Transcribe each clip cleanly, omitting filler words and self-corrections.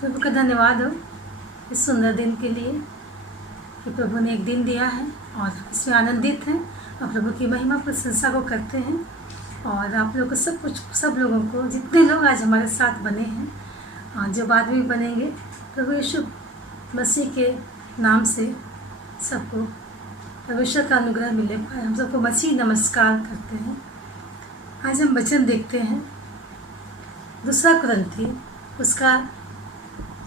प्रभु का धन्यवाद हो इस सुंदर दिन के लिए कि प्रभु ने एक दिन दिया है और इसमें आनंदित हैं और प्रभु की महिमा प्रशंसा को करते हैं। और आप लोगों को सब लोगों को, जितने लोग आज हमारे साथ बने हैं, जो बाद में भी बनेंगे, प्रभु यीशु मसीह के नाम से सबको परमेश्वर का अनुग्रह मिले पाए। हम सबको मसीह नमस्कार करते हैं। आज हम वचन देखते हैं 2 कुरिन्थी उसका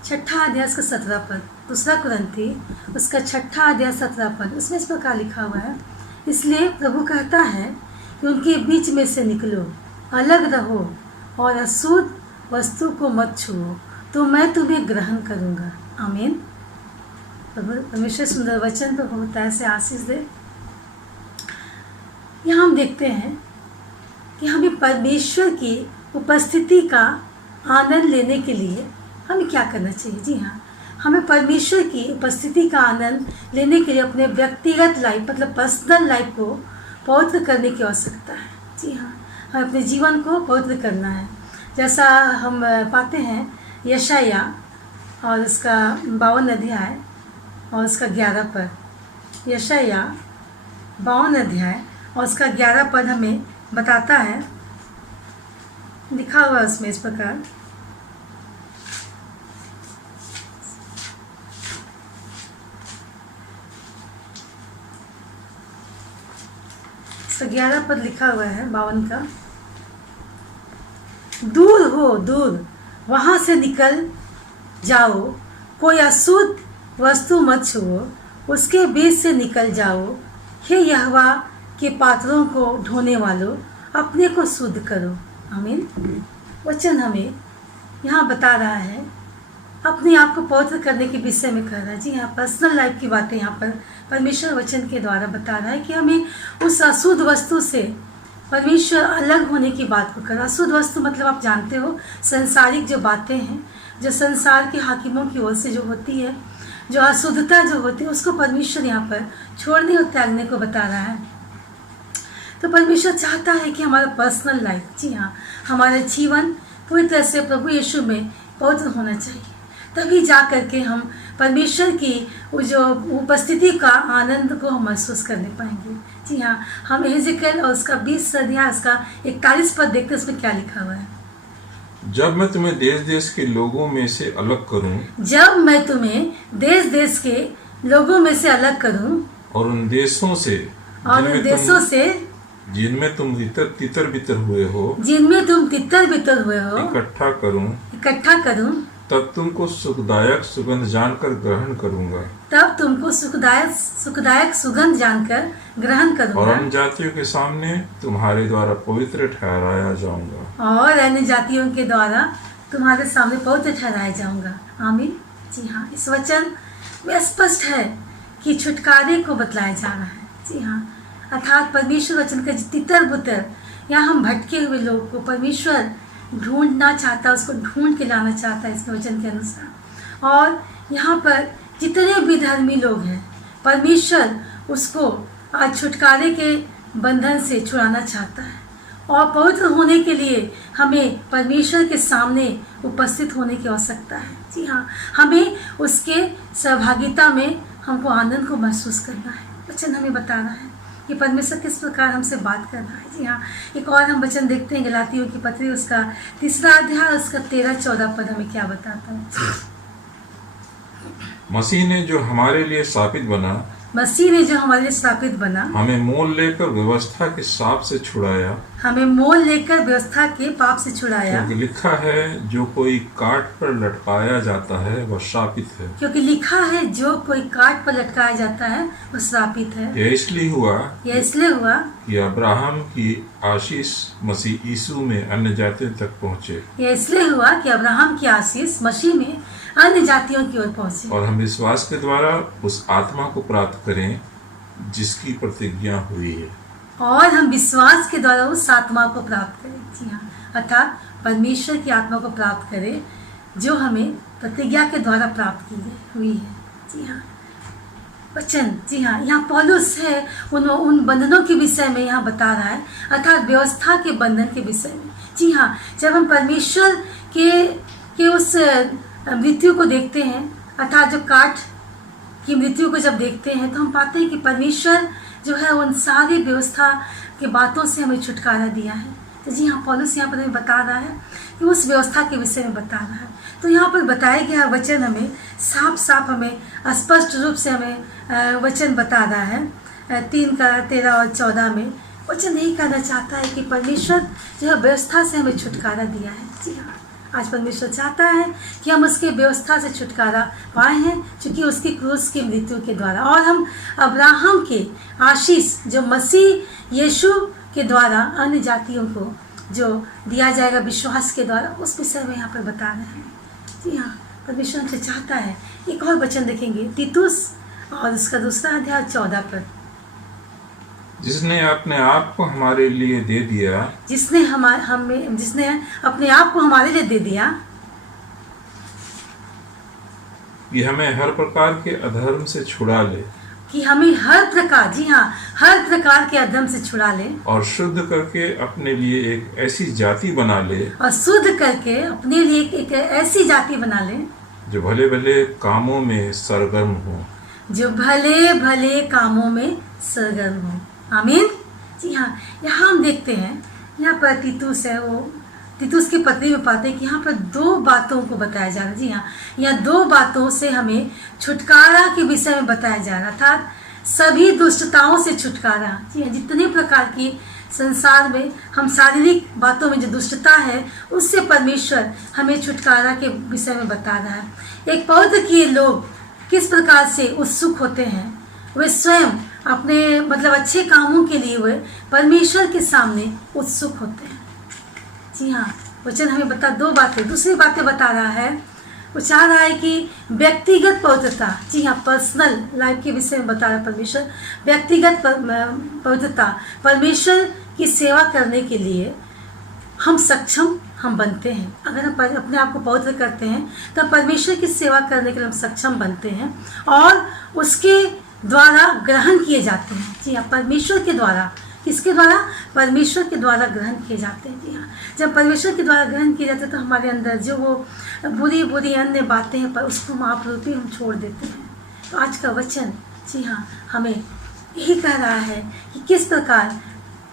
6 अध्याय उसका 17 पद। 2 कुरिन्थी उसका 6 अध्याय 17 पद। उसमें इस प्रकार लिखा हुआ है, इसलिए प्रभु कहता है कि उनके बीच में से निकलो, अलग रहो और अशुद्ध वस्तु को मत छुओ, तो मैं तुम्हें ग्रहण करूँगा। आमीन। प्रभु परमेश्वर सुंदर वचन पर बहुत ऐसे आशीष दे। यहाँ हम देखते हैं कि हमें परमेश्वर की उपस्थिति का आनंद लेने के लिए हमें क्या करना चाहिए। जी हाँ, हमें परमेश्वर की उपस्थिति का आनंद लेने के लिए अपने व्यक्तिगत लाइफ मतलब पर्सनल लाइफ को पवित्र करने की आवश्यकता है। जी हाँ, हमें अपने जीवन को पवित्र करना है। जैसा हम पाते हैं यशाया और उसका 52 अध्याय और उसका 11 पद। यशाया 52 अध्याय और उसका 11 पद हमें बताता है, लिखा हुआ उसमें इस प्रकार, इसका 11 पद लिखा हुआ है 52 का, दूर हो, दूर, वहाँ से निकल जाओ, कोई अशुद्ध वस्तु मत छुओ, उसके बीच से निकल जाओ। हे यहोवा के पात्रों को ढोने वालों, अपने को शुद्ध करो। आमीन। वचन हमें यहाँ बता रहा है, अपने आप को पवित्र करने के विषय में कह रहा है। जी हाँ, पर्सनल लाइफ की बातें यहाँ पर परमेश्वर वचन के द्वारा बता रहा है कि हमें उस अशुद्ध वस्तु से परमेश्वर अलग होने की बात को कर रहा है। अशुद्ध वस्तु मतलब आप जानते हो, संसारिक जो बातें हैं, जो संसार के हाकिमों की ओर से जो होती है, जो अशुद्धता जो होती है, उसको परमेश्वर यहाँ पर छोड़ने और त्यागने को बता रहा है। तो परमेश्वर चाहता है कि हमारा पर्सनल लाइफ, जी हाँ, हमारा जीवन पूरी तरह से प्रभु यीशु में पवित्र होना चाहिए। तभी जा करके हम परमेश्वर की वो जो उपस्थिति का आनंद को हम महसूस करने पाएंगे। जी हाँ, हम हेजिकल और उसका 20 अध्याय उसका 41 पद देखते हैं, उसमें क्या लिखा हुआ है। जब मैं तुम्हें देश देश के लोगों में से अलग करूं, जब मैं तुम्हें देश देश के लोगों में से अलग करूं, और उन देशों से जिनमें तुम तितर बितर हुए हो, इकट्ठा करूं, तब तुमको सुखदायक सुगंध जानकर ग्रहण करूंगा। और अन्य जातियों के सामने तुम्हारे द्वारा पवित्र ठहराया जाऊंगा। आमीन। जी हाँ, इस वचन में स्पष्ट है कि छुटकारे को बतलाया जा रहा है। जी हाँ, अर्थात परमेश्वर वचन का तितर बुतर, यहाँ हम भटके हुए लोग को परमेश्वर ढूंढना चाहता है, उसको ढूंढ के लाना चाहता है इसके वचन के अनुसार। और यहाँ पर जितने भी धर्मी लोग हैं, परमेश्वर उसको आज छुटकारे के बंधन से छुड़ाना चाहता है। और पवित्र होने के लिए हमें परमेश्वर के सामने उपस्थित होने की आवश्यकता है। जी हाँ, हमें उसके सहभागिता में हमको आनंद को महसूस करना है। वचन हमें बता रहा है कि परमेश्वर किस प्रकार हमसे बात कर रहा है। जी हाँ, एक और हम वचन देखते हैं गलातियों की पत्री उसका 3 अध्याय उसका 13-14 पद हमें क्या बताता है। मसीह ने जो हमारे लिए स्थापित बना, हमें मोल लेकर व्यवस्था के पाप से छुड़ाया। क्योंकि लिखा है, जो कोई काट पर लटकाया जाता है वह श्रापित है। यह इसलिए हुआ कि अब्राहम की आशीष मसीह यीशु में अन्य जातियों तक पहुँचे। और हम विश्वास के द्वारा उस आत्मा को प्राप्त करें जिसकी प्रतिज्ञा हुई है। जी हाँ, अर्थात परमेश्वर की आत्मा को प्राप्त करें जो हमें प्रतिज्ञा के द्वारा प्राप्त हुई है। जी हाँ, वचन, जी हाँ, यहाँ पौलुस है उन बंधनों के विषय में यहाँ बता रहा है, अर्थात व्यवस्था के बंधन के विषय में। जी हाँ, जब हम परमेश्वर के उस मृत्यु को देखते हैं, अर्थात जो काठ की मृत्यु को जब देखते हैं, तो हम पाते हैं कि परमेश्वर जो है उन सारी व्यवस्था के बातों से हमें छुटकारा दिया है। तो जी हाँ, पौलुस यहाँ पर हमें बता रहा है कि उस व्यवस्था के विषय में बता रहा है। तो यहाँ पर बताया गया वचन हमें साफ साफ, हमें स्पष्ट रूप से हमें वचन बता रहा है। 3:13 और 14 में वचन यही कहना चाहता है कि परमेश्वर जो है व्यवस्था से हमें छुटकारा दिया है। जी हाँ, आज परमेश्वर चाहता है कि हम उसके व्यवस्था से छुटकारा पाए हैं, क्योंकि उसकी क्रूस की मृत्यु के द्वारा, और हम अब्राहम के आशीष जो मसीह यीशु के द्वारा अन्य जातियों को जो दिया जाएगा विश्वास के द्वारा, उस विषय में यहाँ पर बता रहे हैं। जी हाँ, परमेश्वर हमसे चाहता है। एक और वचन देखेंगे, तीतुस और उसका 2 अध्याय 14 पर। जिसने अपने आप को हमारे लिए दे दिया, जिसने अपने आप को हमारे लिए दे दिया, कि हमें हर प्रकार के अधर्म से छुड़ा ले, कि हमें हर प्रकार, जी हाँ, हर प्रकार के अधर्म से छुड़ा ले, और शुद्ध करके अपने लिए एक ऐसी जाति बना ले, और शुद्ध करके अपने लिए एक ऐसी जाति बना ले जो भले भले कामों में सरगर्म हो, जो भले भले कामों में सरगर्म हो। आमीन। जी हाँ, यहाँ हम देखते हैं, यहाँ पर तीतुस है, वो तीतुस की पत्री में पाते हैं कि यहाँ पर 2 बातों को बताया जा रहा है। जी हाँ, यहाँ 2 बातों से हमें छुटकारा के विषय में बताया जा रहा था, सभी दुष्टताओं से छुटकारा। जी हाँ, जितने प्रकार की संसार में हम शारीरिक बातों में जो दुष्टता है, उससे परमेश्वर हमें छुटकारा के विषय में बता रहा है। एक पवित्र किए लोग किस प्रकार से उत्सुक होते हैं, वे स्वयं अपने अच्छे कामों के लिए वे परमेश्वर के सामने उत्सुक होते हैं। जी हाँ, वचन हमें 2 बातें, दूसरी बातें बता रहा है। वो चाह रहा है कि व्यक्तिगत पवित्रता, जी हाँ, पर्सनल लाइफ के विषय में बता रहा है परमेश्वर। व्यक्तिगत पवित्रता, परमेश्वर की सेवा करने के लिए हम सक्षम हम बनते हैं। अगर हम अपने आप को पवित्र करते हैं तो परमेश्वर की सेवा करने के लिए हम सक्षम बनते हैं, और उसके द्वारा ग्रहण किए जाते हैं। जी हाँ, परमेश्वर के द्वारा। किसके द्वारा? परमेश्वर के द्वारा ग्रहण किए जाते हैं। जी हाँ, जब परमेश्वर के द्वारा ग्रहण किए जाते हैं तो हमारे अंदर जो वो बुरी बुरी अन्य बातें हैं, पर उसको माप रूपी हम छोड़ देते हैं। तो आज का वचन, जी हाँ, हमें यही कह रहा है कि किस प्रकार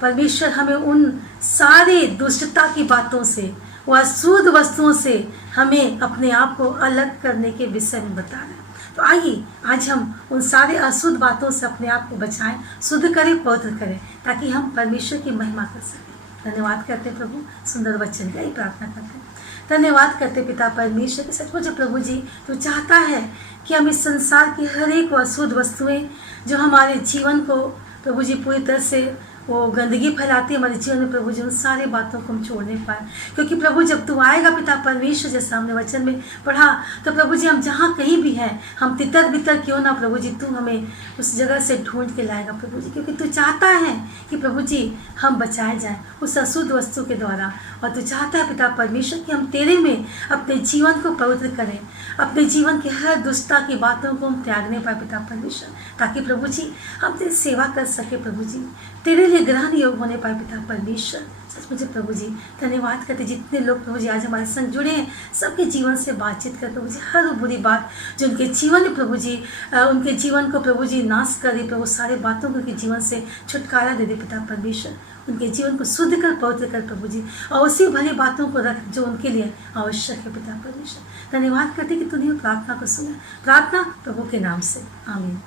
परमेश्वर हमें उन सारे दुष्टता की बातों से, व अशुद्ध वस्तुओं से हमें अपने आप को अलग करने के विषय में बता रहे हैं। तो आइए आज हम उन सारे अशुद्ध बातों से अपने आप को बचाएं, शुद्ध करें, पवित्र करें, ताकि हम परमेश्वर की महिमा कर सकें। धन्यवाद करते प्रभु सुंदर वचन का, ही प्रार्थना करते हैं। धन्यवाद करते पिता परमेश्वर के। सचमुच प्रभु जी, तो चाहता है कि हम इस संसार की हर एक अशुद्ध वस्तुएं जो हमारे जीवन को प्रभु जी पूरी तरह से वो गंदगी फैलाती है हमारे जीवन में, प्रभु जी उन सारे बातों को हम छोड़ नहीं पाए। क्योंकि प्रभु जब तू आएगा पिता परमेश्वर, जैसा हमने वचन में पढ़ा, तो प्रभु जी हम जहाँ कहीं भी हैं, हम तितर बितर क्यों ना प्रभु जी, तू हमें उस जगह से ढूंढ के लाएगा प्रभु जी। क्योंकि तू चाहता है कि प्रभु जी हम बचाए जाएं उस अशुद्ध वस्तु के द्वारा, और तू चाहता है पिता परमेश्वर कि हम तेरे में अपने जीवन को पवित्र करें, अपने जीवन की हर दुष्टता की बातों को हम त्यागने पाए पिता परमेश्वर, ताकि प्रभु जी हम तेरी सेवा कर सके प्रभु जी, तेरे लिए ग्रहण योग होने पाए पिता परमेश्वर। सचमुच प्रभु जी धन्यवाद करते, जितने लोग प्रभु जी आज हमारे संग जुड़े हैं, सबके जीवन से बातचीत कर प्रभु जी, हर बुरी बात जो उनके जीवन में प्रभु जी, उनके जीवन को प्रभु जी नाश कर दे प्रभु, सारे बातों को उनके जीवन से छुटकारा दे दे पिता परमेश्वर, उनके जीवन को शुद्ध कर, पवित्र कर प्रभु जी, और उसी भली बातों को रख जो उनके लिए आवश्यक है पिता परमेश्वर। धन्यवाद करते कि तूने प्रार्थना को सुना, प्रार्थना प्रभु के नाम से, आमीन।